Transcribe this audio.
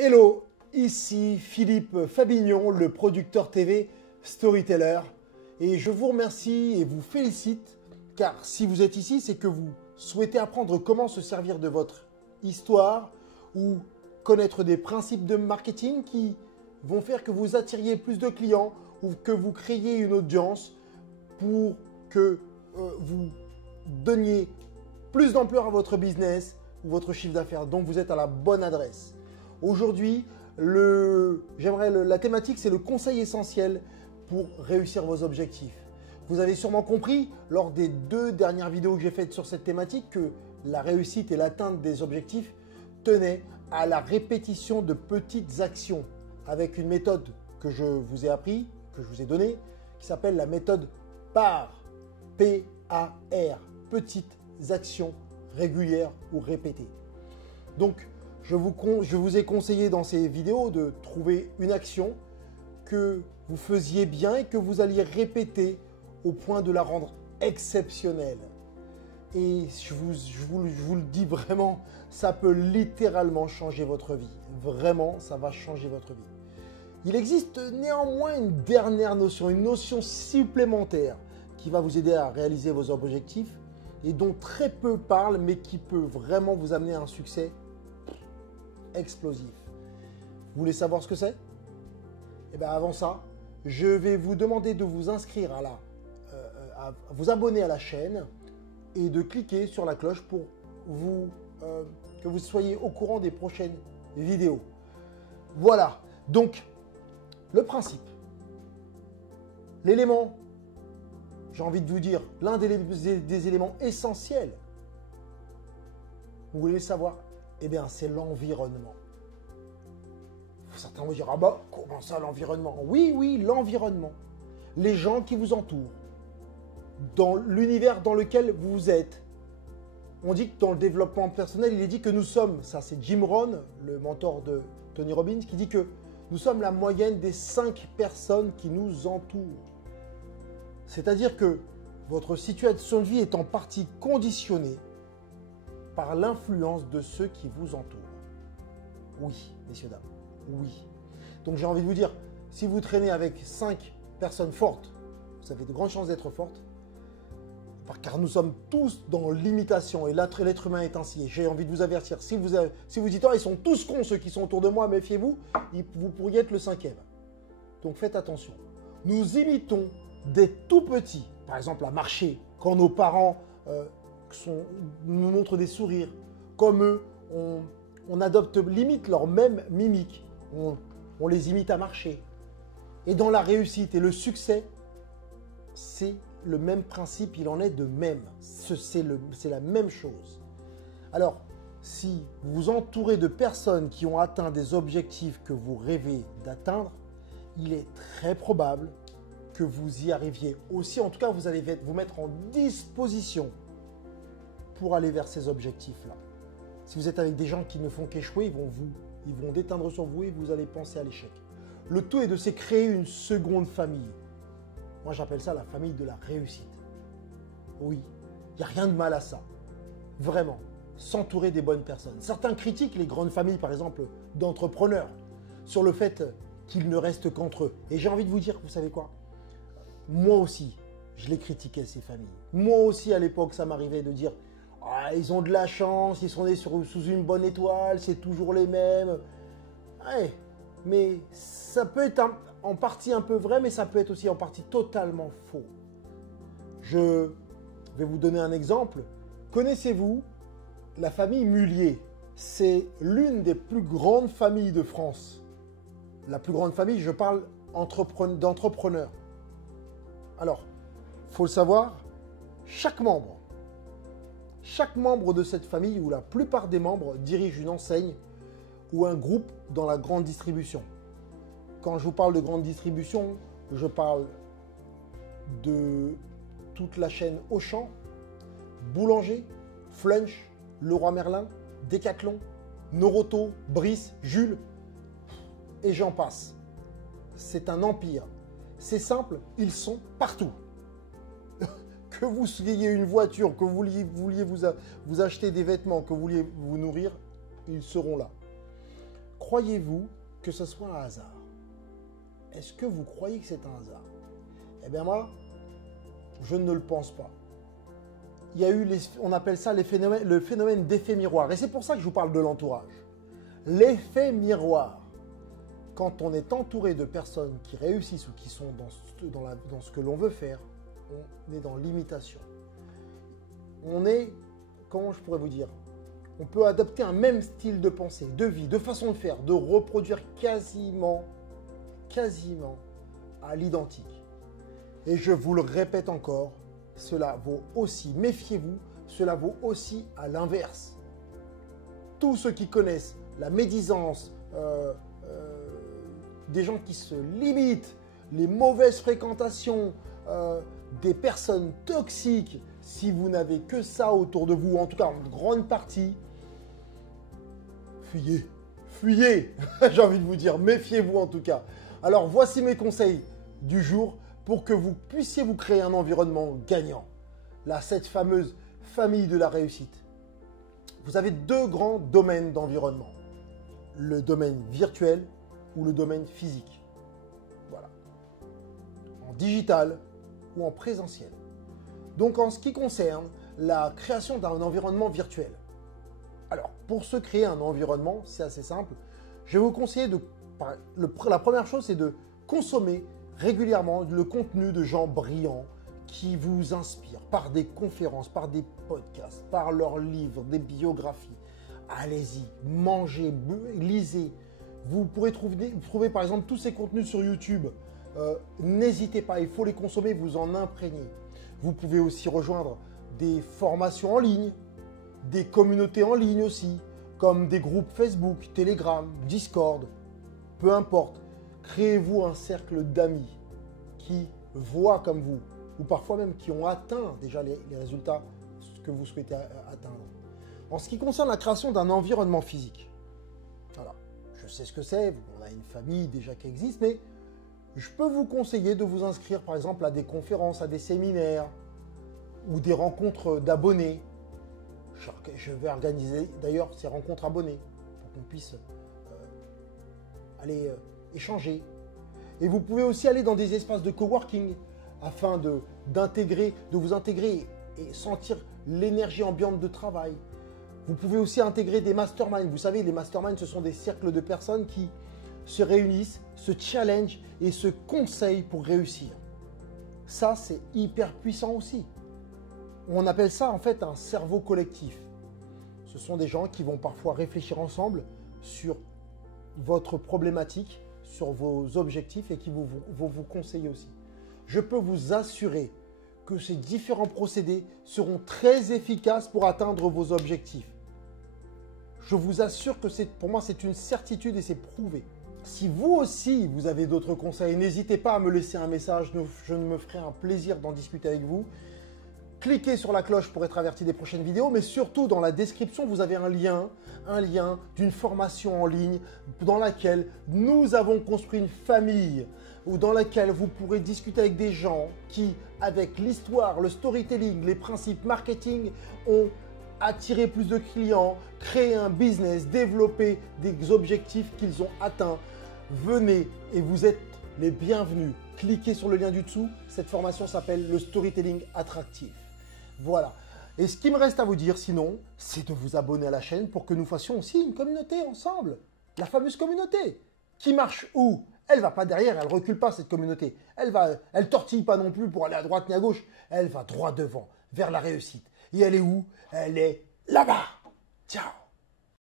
Hello, ici Philippe Fabignon, le producteur TV Storyteller. Et je vous remercie et vous félicite, car si vous êtes ici, c'est que vous souhaitez apprendre comment se servir de votre histoire ou connaître des principes de marketing qui vont faire que vous attiriez plus de clients ou que vous créiez une audience pour que vous donniez plus d'ampleur à votre business ou votre chiffre d'affaires. Donc vous êtes à la bonne adresse. Aujourd'hui, la thématique, c'est le conseil essentiel pour réussir vos objectifs. Vous avez sûrement compris lors des 2 dernières vidéos que j'ai faites sur cette thématique que la réussite et l'atteinte des objectifs tenaient à la répétition de petites actions avec une méthode que je vous ai appris, que je vous ai donnée, qui s'appelle la méthode PAR. P-A-R. Petites actions régulières ou répétées. Donc, je vous ai conseillé dans ces vidéos de trouver une action que vous faisiez bien et que vous alliez répéter au point de la rendre exceptionnelle. Et je vous le dis vraiment, ça peut littéralement changer votre vie. Vraiment, ça va changer votre vie. Il existe néanmoins une dernière notion, une notion supplémentaire qui va vous aider à réaliser vos objectifs et dont très peu parlent, mais qui peut vraiment vous amener à un succès explosif. Vous voulez savoir ce que c'est? Eh bien avant ça, je vais vous demander de vous inscrire à vous abonner à la chaîne et de cliquer sur la cloche pour que vous soyez au courant des prochaines vidéos. Voilà, donc le principe, l'élément, j'ai envie de vous dire, l'un des éléments essentiels, vous voulez le savoir? Eh bien, c'est l'environnement. Certains vont dire, ah bah, comment ça l'environnement? Oui, l'environnement. Les gens qui vous entourent, dans l'univers dans lequel vous êtes. On dit que dans le développement personnel, il est dit que nous sommes, ça c'est Jim Rohn, le mentor de Tony Robbins, qui dit que nous sommes la moyenne des 5 personnes qui nous entourent. C'est-à-dire que votre situation de vie est en partie conditionnée par l'influence de ceux qui vous entourent. Oui, messieurs, dames, oui. Donc j'ai envie de vous dire, si vous traînez avec 5 personnes fortes, vous avez de grandes chances d'être fortes, car nous sommes tous dans l'imitation et l'être humain est ainsi. J'ai envie de vous avertir, si vous dites, oh, ils sont tous cons ceux qui sont autour de moi, méfiez-vous, vous pourriez être le 5e. Donc faites attention. Nous imitons des tout petits, par exemple à marcher, quand nos parents nous montrent des sourires. Comme eux, on adopte limite leur même mimique. On les imite à marcher. Et dans la réussite et le succès, c'est le même principe, il en est de même. C'est la même chose. Alors, si vous vous entourez de personnes qui ont atteint des objectifs que vous rêvez d'atteindre, il est très probable que vous y arriviez aussi. En tout cas, vous allez vous mettre en disposition pour aller vers ces objectifs-là. Si vous êtes avec des gens qui ne font qu'échouer, ils vont déteindre sur vous et vous allez penser à l'échec. Le tout est de se créer une seconde famille. Moi, j'appelle ça la famille de la réussite. Oui, il n'y a rien de mal à ça. Vraiment, s'entourer des bonnes personnes. Certains critiquent les grandes familles, par exemple, d'entrepreneurs, sur le fait qu'ils ne restent qu'entre eux. Et j'ai envie de vous dire, vous savez quoi? Moi aussi, je les critiquais, ces familles. Moi aussi, à l'époque, ça m'arrivait de dire « Ah, ils ont de la chance, ils sont nés sous une bonne étoile, c'est toujours les mêmes. » Ouais, mais ça peut être en partie un peu vrai, mais ça peut être aussi en partie totalement faux. Je vais vous donner un exemple. Connaissez-vous la famille Mullier? C'est l'une des plus grandes familles de France. La plus grande famille, je parle d'entrepreneurs. Alors, il faut le savoir, chaque membre de cette famille, ou la plupart des membres, dirige une enseigne ou un groupe dans la grande distribution. Quand je vous parle de grande distribution, je parle de toute la chaîne Auchan, Boulanger, Flunch, Leroy Merlin, Decathlon, Noroto, Brice, Jules, et j'en passe. C'est un empire. C'est simple, ils sont partout. Que vous ayez une voiture, que vous vouliez vous acheter des vêtements, que vous vouliez vous nourrir, ils seront là. croyez-vous que ce soit un hasard? Est-ce que vous croyez que c'est un hasard? Eh bien moi, je ne le pense pas. Il y a eu, on appelle ça le phénomène d'effet miroir. Et c'est pour ça que je vous parle de l'entourage. L'effet miroir. Quand on est entouré de personnes qui réussissent ou qui sont dans ce que l'on veut faire, on est dans l'imitation. On est, comment je pourrais vous dire, on peut adopter un même style de pensée, de vie, de façon de faire, de reproduire quasiment à l'identique. Et je vous le répète encore, cela vaut aussi, méfiez-vous, cela vaut aussi à l'inverse. Tous ceux qui connaissent la médisance, des gens qui se limitent, les mauvaises fréquentations, des personnes toxiques, si vous n'avez que ça autour de vous, en tout cas en grande partie, fuyez, fuyez, j'ai envie de vous dire, méfiez-vous en tout cas. Alors voici mes conseils du jour pour que vous puissiez vous créer un environnement gagnant. Là, cette fameuse famille de la réussite. Vous avez deux grands domaines d'environnement. Le domaine virtuel ou le domaine physique. Voilà. En digital ou en présentiel. Donc en ce qui concerne la création d'un environnement virtuel. Alors, pour se créer un environnement, c'est assez simple. Je vais vous conseiller la première chose, c'est de consommer régulièrement le contenu de gens brillants qui vous inspirent par des conférences, par des podcasts, par leurs livres, des biographies. Allez-y, mangez, lisez. Vous pourrez trouver par exemple tous ces contenus sur YouTube. N'hésitez pas, il faut les consommer, vous en imprégner. Vous pouvez aussi rejoindre des formations en ligne, des communautés en ligne aussi, comme des groupes Facebook, Telegram, Discord, peu importe. Créez-vous un cercle d'amis qui voient comme vous, ou parfois même qui ont atteint déjà les résultats que vous souhaitez atteindre. En ce qui concerne la création d'un environnement physique, voilà, je sais ce que c'est, on a une famille déjà qui existe, mais je peux vous conseiller de vous inscrire par exemple à des conférences, à des séminaires ou des rencontres d'abonnés. Je vais organiser d'ailleurs ces rencontres abonnés pour qu'on puisse aller échanger. Et vous pouvez aussi aller dans des espaces de coworking afin de vous intégrer et sentir l'énergie ambiante de travail. Vous pouvez aussi intégrer des masterminds. Vous savez, les masterminds, ce sont des cercles de personnes qui se réunissent, se challengent et se conseillent pour réussir. Ça, c'est hyper puissant aussi. On appelle ça en fait un cerveau collectif. Ce sont des gens qui vont parfois réfléchir ensemble sur votre problématique, sur vos objectifs et qui vont vous conseiller aussi. Je peux vous assurer que ces différents procédés seront très efficaces pour atteindre vos objectifs. Je vous assure que pour moi, c'est une certitude et c'est prouvé. Si vous aussi, vous avez d'autres conseils, n'hésitez pas à me laisser un message. Je me ferai un plaisir d'en discuter avec vous. Cliquez sur la cloche pour être averti des prochaines vidéos, mais surtout dans la description, vous avez un lien d'une formation en ligne dans laquelle nous avons construit une famille ou dans laquelle vous pourrez discuter avec des gens qui, avec l'histoire, le storytelling, les principes marketing, ont attiré plus de clients, créé un business, développé des objectifs qu'ils ont atteints. Venez et vous êtes les bienvenus. Cliquez sur le lien du dessous. Cette formation s'appelle le storytelling attractif. Voilà. Et ce qui me reste à vous dire sinon, c'est de vous abonner à la chaîne pour que nous fassions aussi une communauté ensemble. La fameuse communauté. Qui marche où? Elle va pas derrière, elle recule pas cette communauté. Elle tortille pas non plus pour aller à droite ni à gauche. Elle va droit devant, vers la réussite. Et elle est où? Elle est là-bas. Ciao.